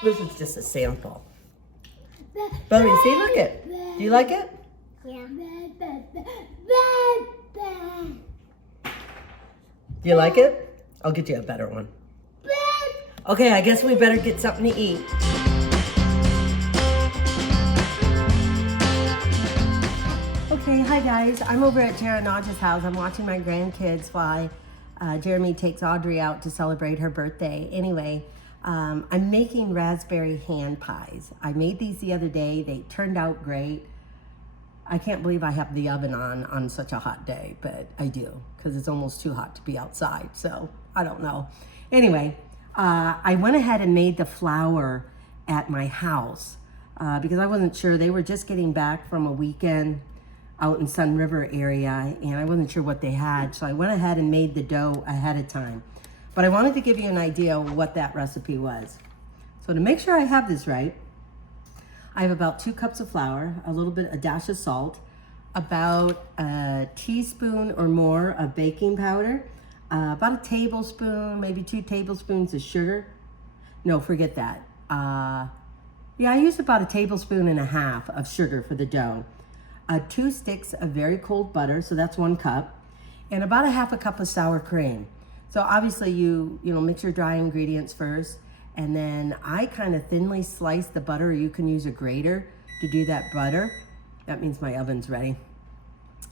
This is just a sample. Bodie, see, look it. Do you like it? Yeah. Do you like it? I'll get you a better one. Okay, I guess we better get something to eat. Okay, hi guys. I'm over at Jared and Audrey's house. I'm watching my grandkids while Jeremy takes Audrey out to celebrate her birthday. Anyway, I'm making raspberry hand pies. I made these the other day. They turned out great. I can't believe I have the oven on such a hot day, but I do because it's almost too hot to be outside. So I don't know. Anyway, I went ahead and made the flour at my house because I wasn't sure. They were just getting back from a weekend out in Sun River area and I wasn't sure what they had. So I went ahead and made the dough ahead of time. But I wanted to give you an idea of what that recipe was. So to make sure I have this right, I have about 2 cups of flour, a dash of salt, about a teaspoon or more of baking powder, about a tablespoon, maybe 2 tablespoons of sugar. No, forget that. Yeah, I used about 1.5 tablespoons of sugar for the dough. 2 sticks of very cold butter, so that's 1 cup, and about 1/2 cup of sour cream. So obviously you mix your dry ingredients first, and then I kind of thinly slice the butter, or you can use a grater to do that butter. That means my oven's ready.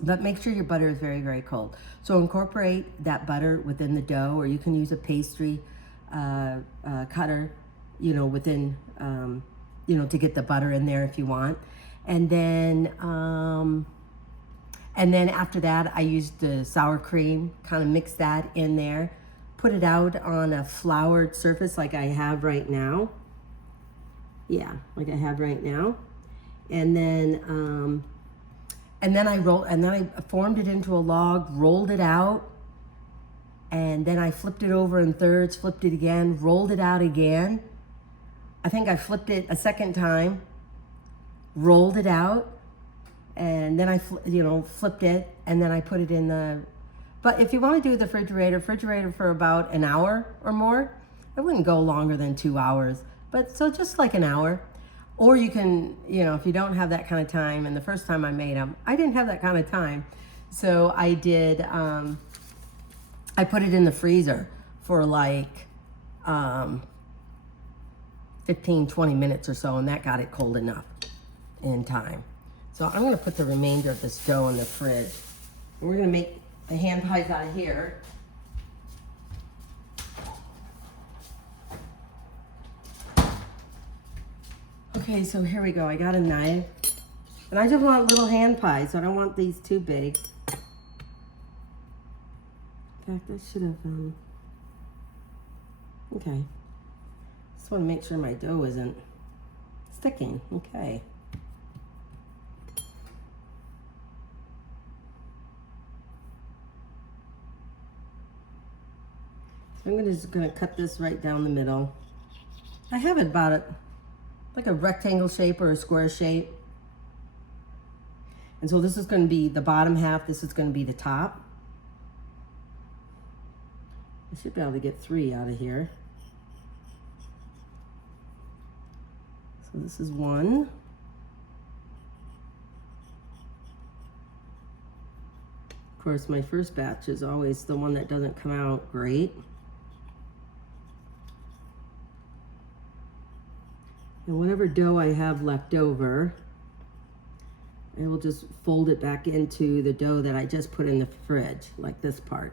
But make sure your butter is very, very cold. So incorporate that butter within the dough, or you can use a pastry cutter, within, to get the butter in there if you want. And then after that, I used the sour cream, kind of mix that in there, put it out on a floured surface like I have right now. Yeah, like I have right now. And then I formed it into a log, rolled it out, and then I flipped it over in thirds, flipped it again, rolled it out again. I think I flipped it a second time, rolled it out, and then I flipped it, and then I put it in the, but if you want to do the refrigerator for about an hour or more. I wouldn't go longer than 2 hours, but so just like an hour. Or you can, if you don't have that kind of time, and the first time I made them, I didn't have that kind of time. So I did, I put it in the freezer for like 15, 20 minutes or so, and that got it cold enough in time. So I'm gonna put the remainder of this dough in the fridge. And we're gonna make the hand pies out of here. Okay, so here we go. I got a knife. And I just want little hand pies, so I don't want these too big. In fact, I should have, okay. Just want to make sure my dough isn't sticking. Okay. So I'm just gonna cut this right down the middle. I have it about like a rectangle shape or a square shape. And so this is going to be the bottom half, this is going to be the top. I should be able to get 3 out of here. So this is 1. Of course, my first batch is always the one that doesn't come out great. And whatever dough I have left over, I will just fold it back into the dough that I just put in the fridge, like this part.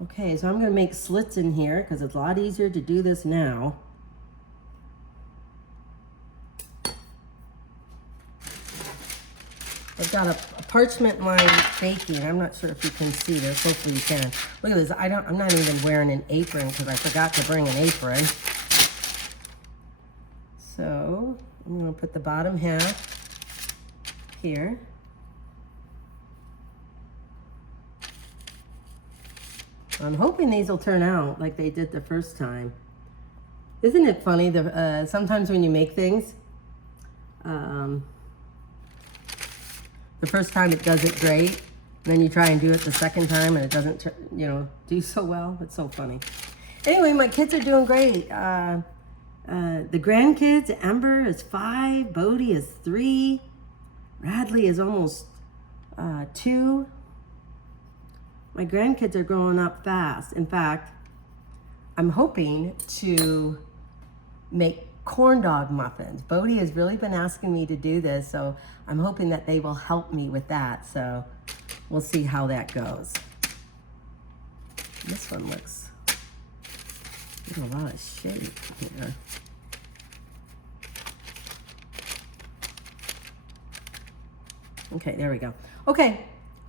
Okay, so I'm gonna make slits in here because it's a lot easier to do this now. I've got a parchment lined baking. I'm not sure if you can see this. Hopefully you can. Look at this. I'm not even wearing an apron because I forgot to bring an apron. So I'm going to put the bottom half here. I'm hoping these will turn out like they did the first time. Isn't it funny, sometimes when you make things, the first time it does it great, and then you try and do it the second time and it doesn't, do so well. It's so funny. Anyway, my kids are doing great. The grandkids, Ember is 5, Bodie is 3, Radley is almost 2. My grandkids are growing up fast. In fact, I'm hoping to make corn dog muffins. Bodie has really been asking me to do this, so I'm hoping that they will help me with that. So we'll see how that goes. This one looks a lot of shape here. Okay, there we go. Okay,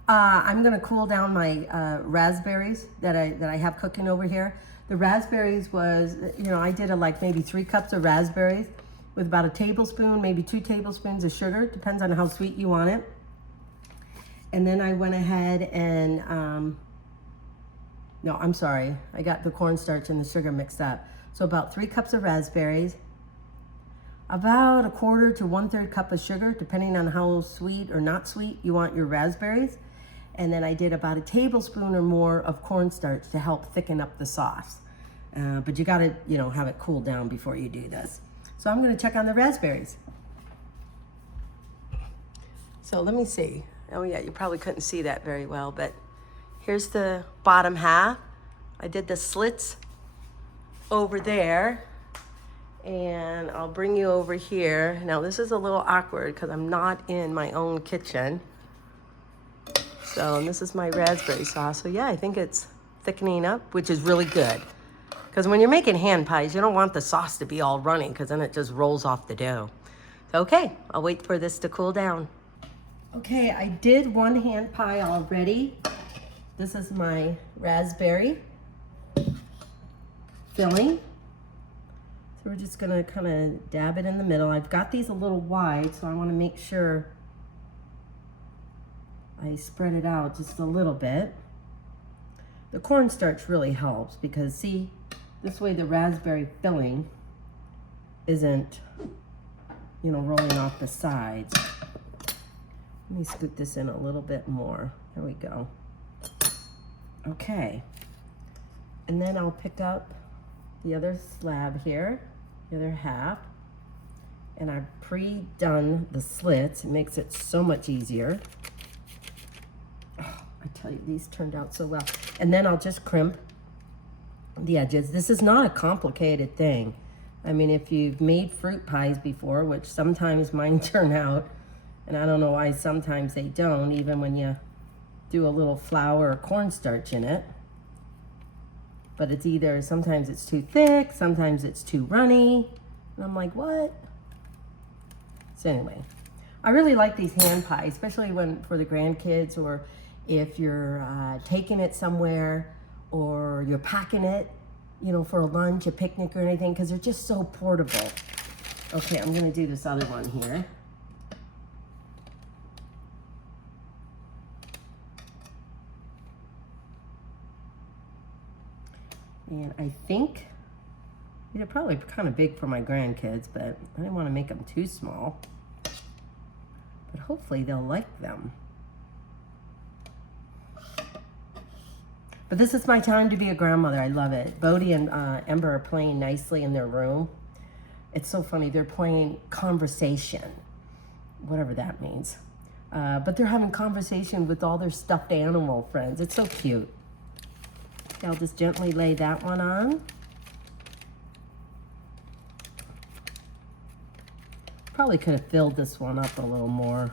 I'm gonna cool down my raspberries that I have cooking over here. The raspberries was, I did like maybe 3 cups of raspberries with about a tablespoon, maybe 2 tablespoons of sugar, depends on how sweet you want it. And then I went ahead and, no, I'm sorry, I got the cornstarch and the sugar mixed up. So about 3 cups of raspberries, about 1/4 to 1/3 cup of sugar, depending on how sweet or not sweet you want your raspberries. And then I did about a tablespoon or more of cornstarch to help thicken up the sauce. But you gotta, have it cool down before you do this. So I'm gonna check on the raspberries. So let me see. Oh yeah, you probably couldn't see that very well, but here's the bottom half. I did the slits over there. And I'll bring you over here. Now this is a little awkward because I'm not in my own kitchen. So, and this is my raspberry sauce. So yeah, I think it's thickening up, which is really good. Because when you're making hand pies, you don't want the sauce to be all runny because then it just rolls off the dough. So okay, I'll wait for this to cool down. Okay, I did 1 hand pie already. This is my raspberry filling. So we're just gonna kind of dab it in the middle. I've got these a little wide, so I wanna make sure I spread it out just a little bit. The cornstarch really helps because see, this way the raspberry filling isn't, rolling off the sides. Let me scoop this in a little bit more. There we go. Okay. And then I'll pick up the other slab here, the other half, and I've pre-done the slits. It makes it so much easier. Oh, I tell you, these turned out so well. And then I'll just crimp the edges. This is not a complicated thing. I mean, if you've made fruit pies before, which sometimes mine turn out, and I don't know why sometimes they don't, even when you do a little flour or cornstarch in it. But it's either, sometimes it's too thick, sometimes it's too runny. And I'm like, what? So anyway, I really like these hand pies, especially for the grandkids, or if you're taking it somewhere, or you're packing it, for a lunch, a picnic or anything, because they're just so portable. Okay, I'm gonna do this other one here. And I think they're probably kind of big for my grandkids, but I didn't want to make them too small. But hopefully they'll like them. But this is my time to be a grandmother. I love it. Bodie and Ember are playing nicely in their room. It's so funny. They're playing conversation, whatever that means. But they're having conversation with all their stuffed animal friends. It's so cute. I'll just gently lay that one on. Probably could have filled this one up a little more.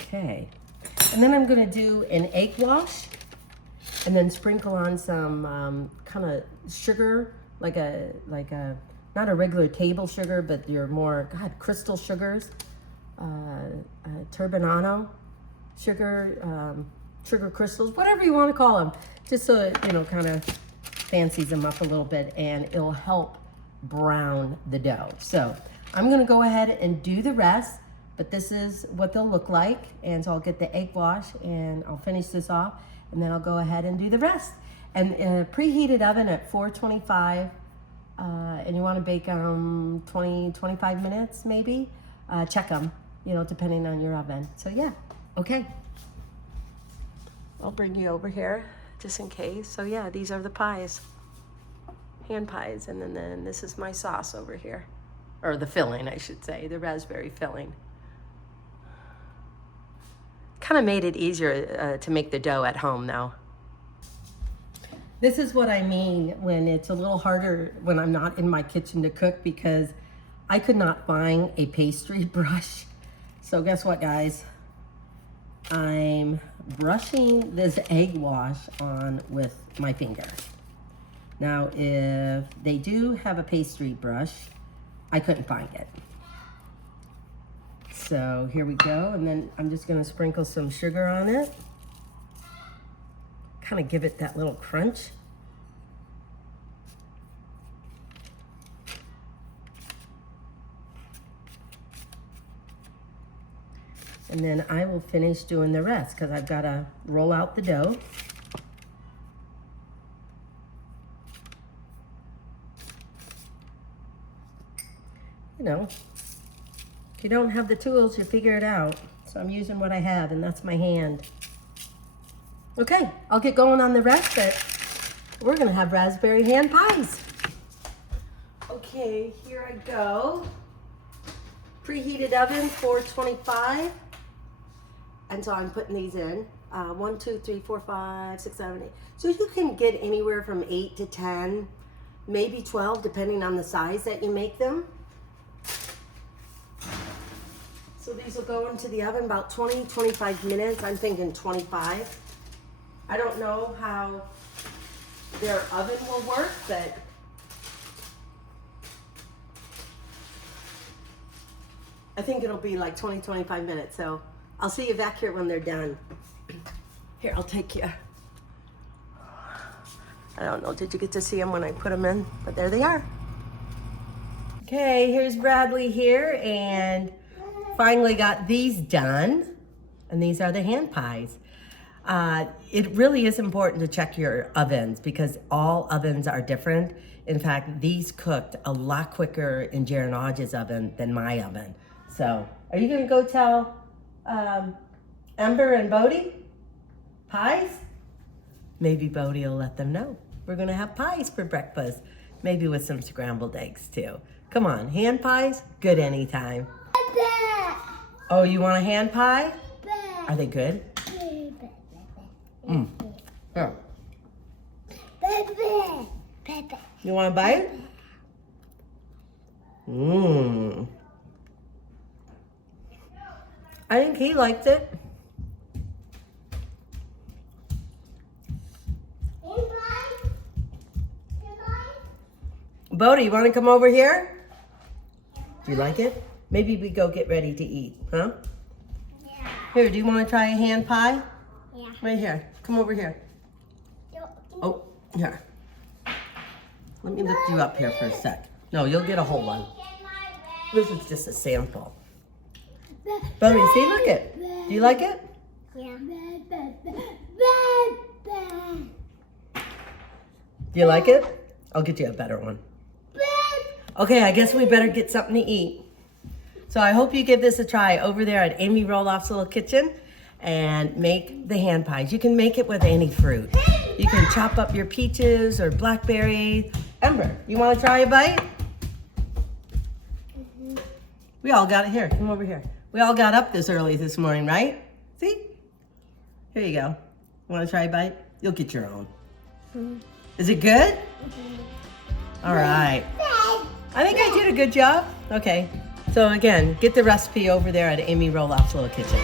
Okay, and then I'm gonna do an egg wash and then sprinkle on some kind of sugar, like a not a regular table sugar, but your more, crystal sugars, turbinado sugar, sugar crystals, whatever you want to call them, just so it, kind of fancies them up a little bit, and it'll help brown the dough. So I'm gonna go ahead and do the rest, but this is what they'll look like. And so I'll get the egg wash and I'll finish this off, and then I'll go ahead and do the rest. And preheated oven at 425 and you want to bake them 20-25 minutes maybe. Check them, you know, depending on your oven. So yeah, okay. I'll bring you over here just in case. So yeah, these are the pies, hand pies, and then this is my sauce over here, or the filling, I should say, the raspberry filling. Kind of made it easier to make the dough at home though. This is what I mean when it's a little harder when I'm not in my kitchen to cook, because I could not find a pastry brush. So guess what, guys? I'm brushing this egg wash on with my finger. Now, if they do have a pastry brush, I couldn't find it. So here we go, and then I'm just gonna sprinkle some sugar on it. Kind of give it that little crunch. And then I will finish doing the rest because I've got to roll out the dough. You know, if you don't have the tools, you figure it out. So I'm using what I have, and that's my hand. Okay, I'll get going on the rest, but we're gonna have raspberry hand pies. Okay, here I go. Preheated oven, 425. And so I'm putting these in. 1, 2, 3, 4, 5, 6, 7, 8. So you can get anywhere from 8 to 10, maybe 12, depending on the size that you make them. So these will go into the oven about 20-25 minutes. I'm thinking 25. I don't know how their oven will work, but I think it'll be like 20-25 minutes. So I'll see you back here when they're done. Here, I'll take you. I don't know, did you get to see them when I put them in? But there they are. Okay, here's Bradley here, and finally got these done. And these are the hand pies. It really is important to check your ovens because all ovens are different. In fact, these cooked a lot quicker in Jarenaj's oven than my oven. So, are you gonna go tell Ember and Bodie? Pies? Maybe Bodie will let them know. We're gonna have pies for breakfast. Maybe with some scrambled eggs too. Come on, hand pies? Good anytime. Oh, you want a hand pie? Are they good? Here. You want a bite? I think he liked it. Bodie, you want to come over here? Do you like it? Maybe we go get ready to eat, huh? Yeah. Here, do you want to try a hand pie? Yeah. Right here. Come over here. Oh, here. Let me lift you up here for a sec. No, you'll get a whole one. This is just a sample. Bodie, see, look it. Do you like it? Yeah. Do you like it? I'll get you a better one. Okay, I guess we better get something to eat. So I hope you give this a try over there at Amy Roloff's Little Kitchen and make the hand pies. You can make it with any fruit. You can chop up your peaches or blackberries. Ember, you want to try a bite? We all got it here. Come over here. We all got up this early this morning, right? See? Here you go. You want to try a bite? You'll get your own. Is it good? All right. I think I did a good job. Okay. So again, get the recipe over there at Amy Roloff's Little Kitchen.